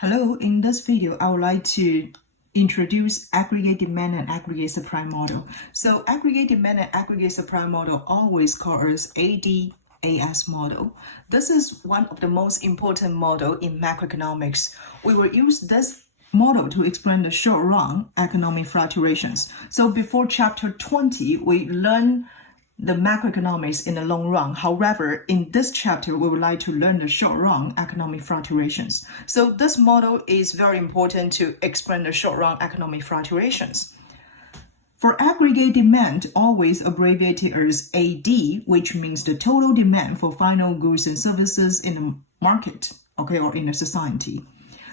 Hello, in this video, I would like to introduce aggregate demand and aggregate supply model. So aggregate demand and aggregate supply model always called as ADAS model. This is one of the most important model in macroeconomics. We will use this model to explain the short-run economic fluctuations. So before chapter 20, we learn the macroeconomics in the long run. However, in this chapter, we would like to learn the short-run economic fluctuations. So this model is very important to explain the short-run economic fluctuations. For aggregate demand, always abbreviated as AD, which means the total demand for final goods and services in the market, or in a society.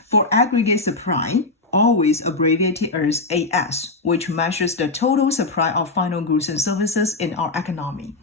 For aggregate supply, always abbreviated as AS, which measures the total supply of final goods and services in our economy.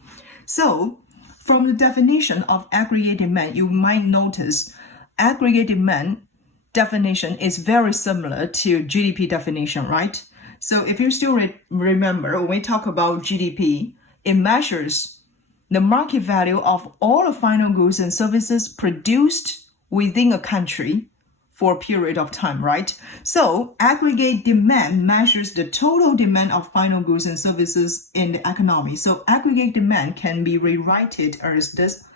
So, from the definition of aggregate demand, you might notice aggregate demand definition is very similar to GDP definition, right? So if you still remember, when we talk about GDP, it measures the market value of all the final goods and services produced within a country for a period of time, right? So aggregate demand measures the total demand of final goods and services in the economy. So aggregate demand can be rewritten as this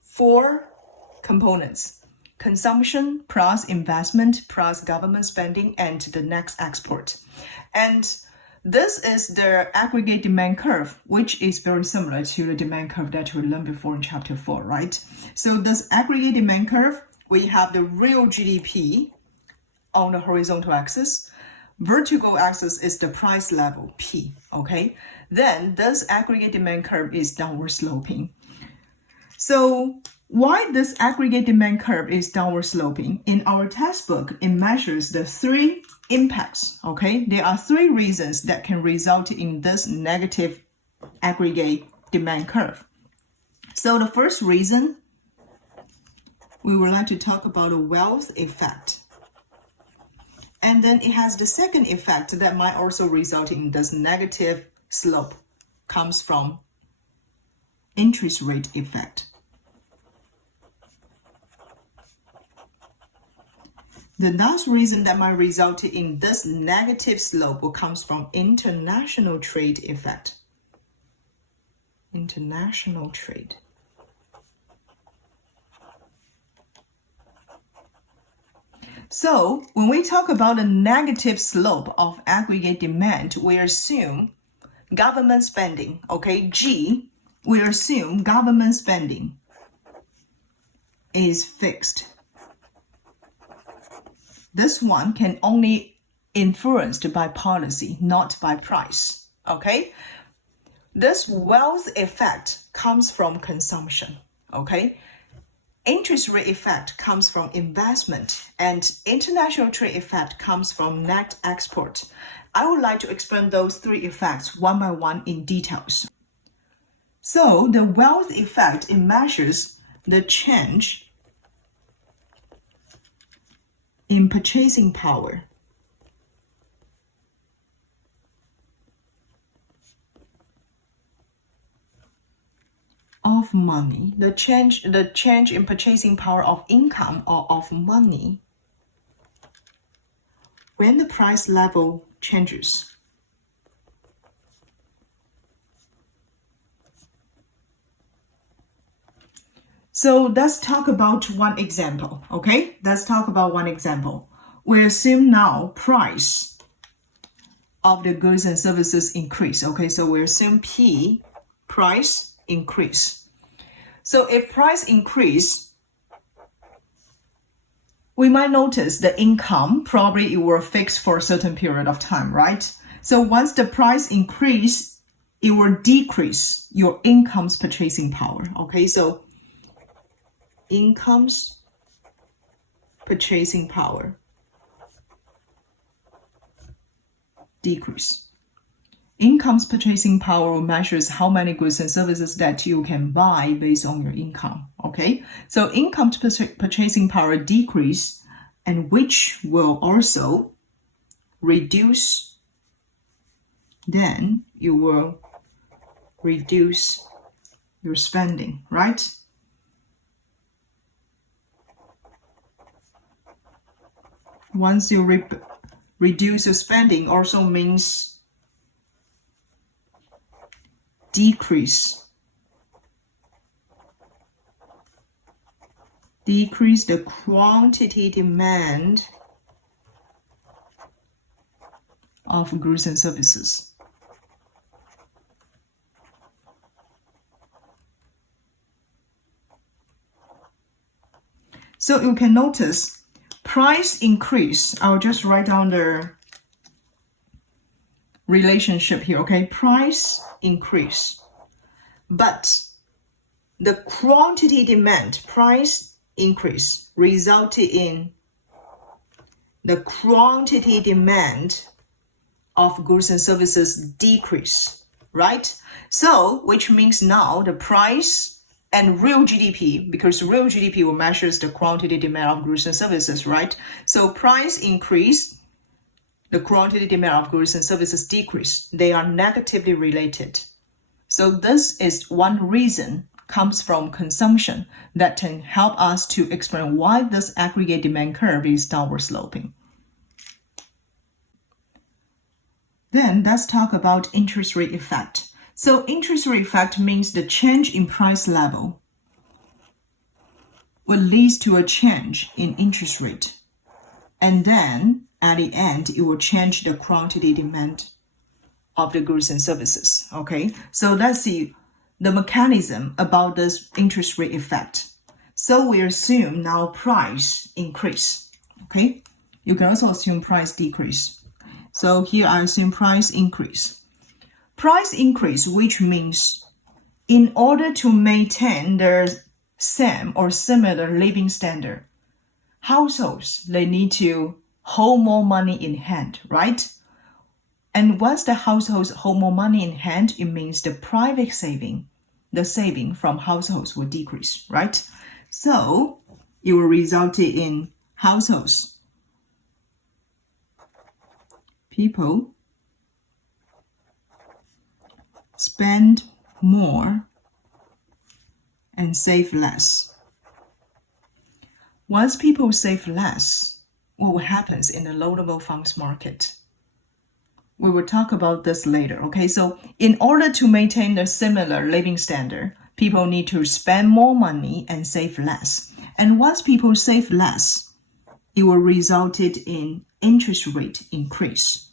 four components: consumption plus investment plus government spending and the next export. And this is the aggregate demand curve, which is very similar to the demand curve that we learned before in chapter 4, right? So this aggregate demand curve, we have the real GDP on the horizontal axis. Vertical axis is the price level, P, okay? Then this aggregate demand curve is downward sloping. So why this aggregate demand curve is downward sloping? In our textbook, it measures the three impacts, okay? There are three reasons that can result in this negative aggregate demand curve. So the first reason, we would like to talk about the wealth effect. And then it has the second effect that might also result in this negative slope, comes from interest rate effect. The last reason that might result in this negative slope comes from international trade effect. International trade. So when we talk about the negative slope of aggregate demand, we assume government spending, okay? G, we assume government spending is fixed. This one can only influenced by policy, not by price, okay? This wealth effect comes from consumption, okay? Interest rate effect comes from investment, and international trade effect comes from net export. I would like to explain those three effects one by one in details. So the wealth effect, it measures the change in purchasing power. Of money, the change in purchasing power of income or of money when the price level changes. So let's talk about one example, okay? Let's talk about one example. We assume now price of the goods and services increase, okay? So we assume P, price increase. So if price increase, we might notice the income, probably it will fix for a certain period of time, right? So once the price increase, it will decrease your income's purchasing power, okay? So income's purchasing power decrease. Income's purchasing power measures how many goods and services that you can buy based on your income, okay? So income's purchasing power decrease, and which will also reduce, then you will reduce your spending, right? Once you reduce your spending, also means decrease the quantity demand of goods and services. So you can notice price increase. I'll just write down the relationship here, okay? Price increase. But the quantity demand, price increase, resulted in the quantity demand of goods and services decrease, right? So, which means now the price and real GDP, because real GDP will measure the quantity demand of goods and services, right? So price increase, the quantity demand of goods and services decrease. They are negatively related. So this is one reason comes from consumption that can help us to explain why this aggregate demand curve is downward sloping. Then let's talk about interest rate effect. So interest rate effect means the change in price level will lead to a change in interest rate. And then at the end, it will change the quantity demand of the goods and services. Okay, so let's see the mechanism about this interest rate effect. So we assume now price increase. Okay, you can also assume price decrease. So here I assume price increase. Price increase, which means in order to maintain their same or similar living standard, households, they need to hold more money in hand, right? And once the households hold more money in hand, it means the private saving, the saving from households will decrease, right? So it will result in households, people spend more and save less. Once people save less, what happens in the loanable funds market? We will talk about this later, okay? So in order to maintain a similar living standard, people need to spend more money and save less. And once people save less, it will result in interest rate increase.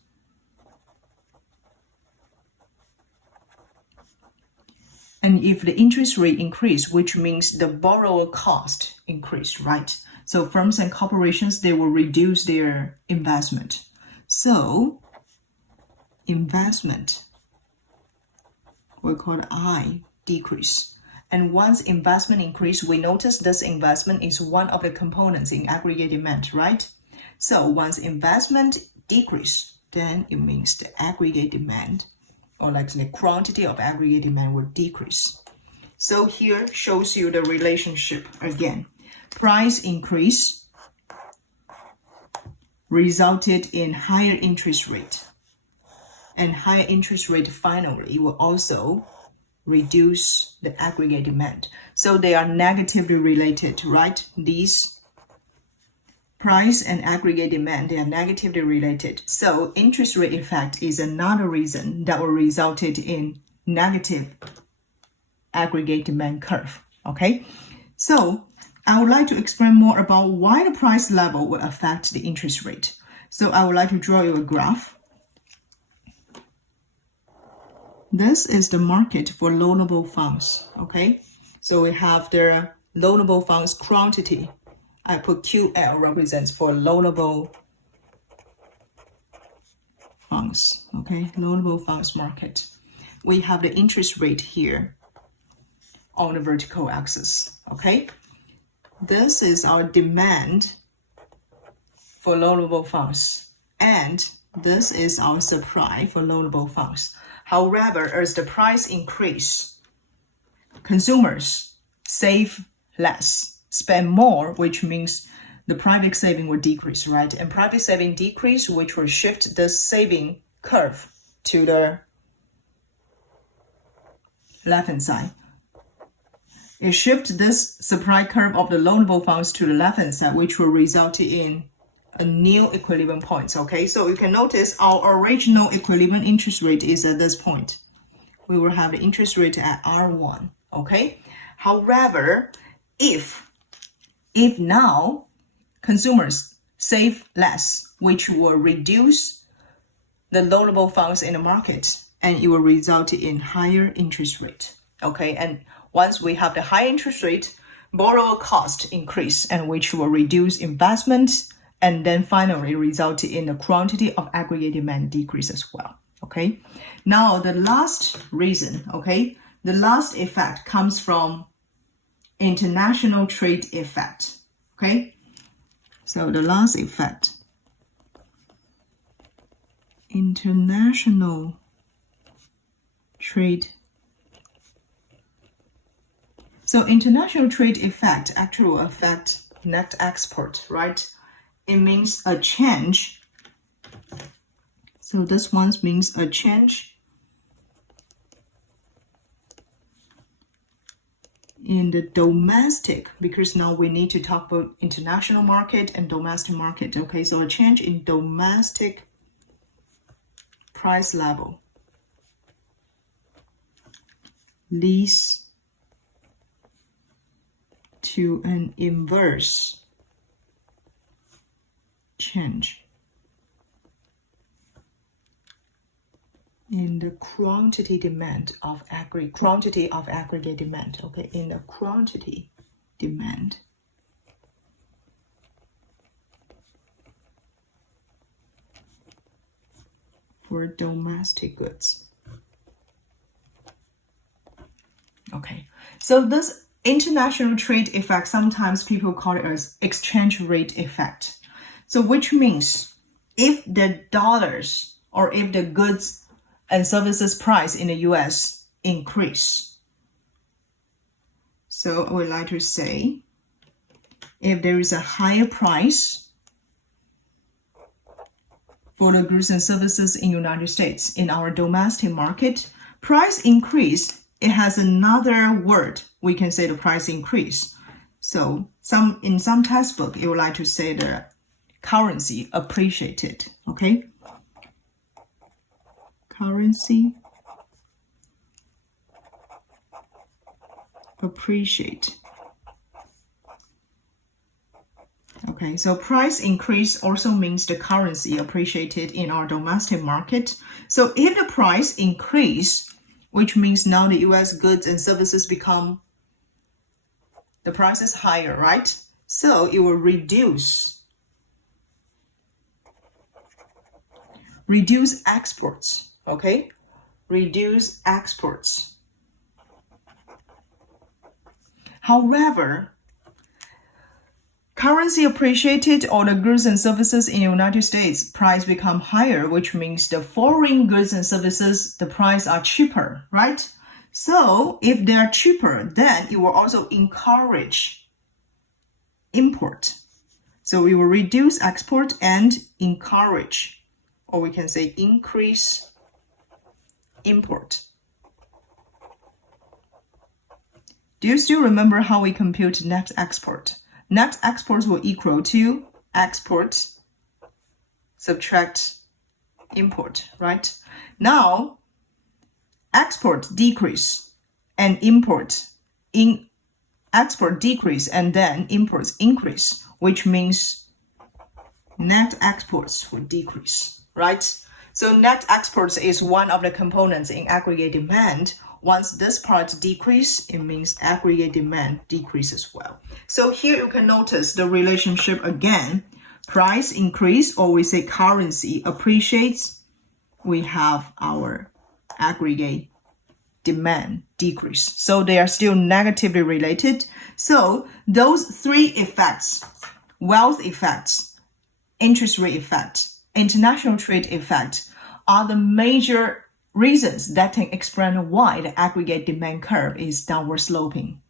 And if the interest rate increase, which means the borrower cost increase, right? So firms and corporations, they will reduce their investment. So investment, we call it I, decrease. And once investment increase, we notice this investment is one of the components in aggregate demand, right? So once investment decrease, then it means the aggregate demand, or like the quantity of aggregate demand, will decrease. So here shows you the relationship again. Price increase resulted in higher interest rate. And higher interest rate finally will also reduce the aggregate demand. So they are negatively related, right? These price and aggregate demand, they are negatively related. So interest rate effect is another reason that will result in negative aggregate demand curve. Okay, so I would like to explain more about why the price level will affect the interest rate. So I would like to draw you a graph. This is the market for loanable funds. Okay, so we have the loanable funds quantity. I put QL represents for loanable funds, okay, loanable funds market. We have the interest rate here on the vertical axis, okay. This is our demand for loanable funds, and this is our supply for loanable funds. However, as the price increase, consumers save less, spend more, which means the private saving will decrease, right? And private saving decrease, which will shift the saving curve to the left-hand side. It shifts this supply curve of the loanable funds to the left-hand side, which will result in a new equilibrium point. Okay, so you can notice our original equilibrium interest rate is at this point. We will have the interest rate at R1. Okay, however, if now consumers save less, which will reduce the loanable funds in the market, and it will result in higher interest rate. Okay, and once we have the high interest rate, borrower cost increase, and which will reduce investment, and then finally result in the quantity of aggregate demand decrease as well. Okay, now the last reason, okay, the last effect comes from international trade effect. Okay, so the last effect, international trade. So international trade effect actually will affect net export, right? It means a change. So this one means a change in the domestic, because now we need to talk about international market and domestic market. Okay, so a change in domestic price level leads to an inverse change in the quantity demand of aggregate demand. Okay, in the quantity demand for domestic goods. Okay, so this international trade effect, sometimes people call it as exchange rate effect. So which means if the dollars or if the goods and services price in the US increase. So I would like to say, if there is a higher price for the goods and services in United States, in our domestic market, price increase, it has another word. We can say the price increase. So in some textbook, it would like to say the currency appreciated. Okay, currency appreciate. Okay, so price increase also means the currency appreciated in our domestic market. So if the price increase, which means now the US goods and services become, the price is higher, right? So it will reduce exports, okay? Reduce exports. However, currency appreciated or the goods and services in the United States price become higher, which means the foreign goods and services, the price are cheaper, right? So if they are cheaper, then it will also encourage import. So we will reduce export and encourage, or we can say increase import. Do you still remember how we compute net export? Net exports will equal to export subtract import, right? Now, export decrease and export decrease and then imports increase, which means net exports will decrease, right? So net exports is one of the components in aggregate demand. Once this part decrease, it means aggregate demand decrease as well. So here you can notice the relationship again. Price increase, or we say currency appreciates, we have our aggregate demand decrease. So they are still negatively related. So those three effects, wealth effects, interest rate effect, international trade effect, are the major reasons that can explain why the aggregate demand curve is downward sloping.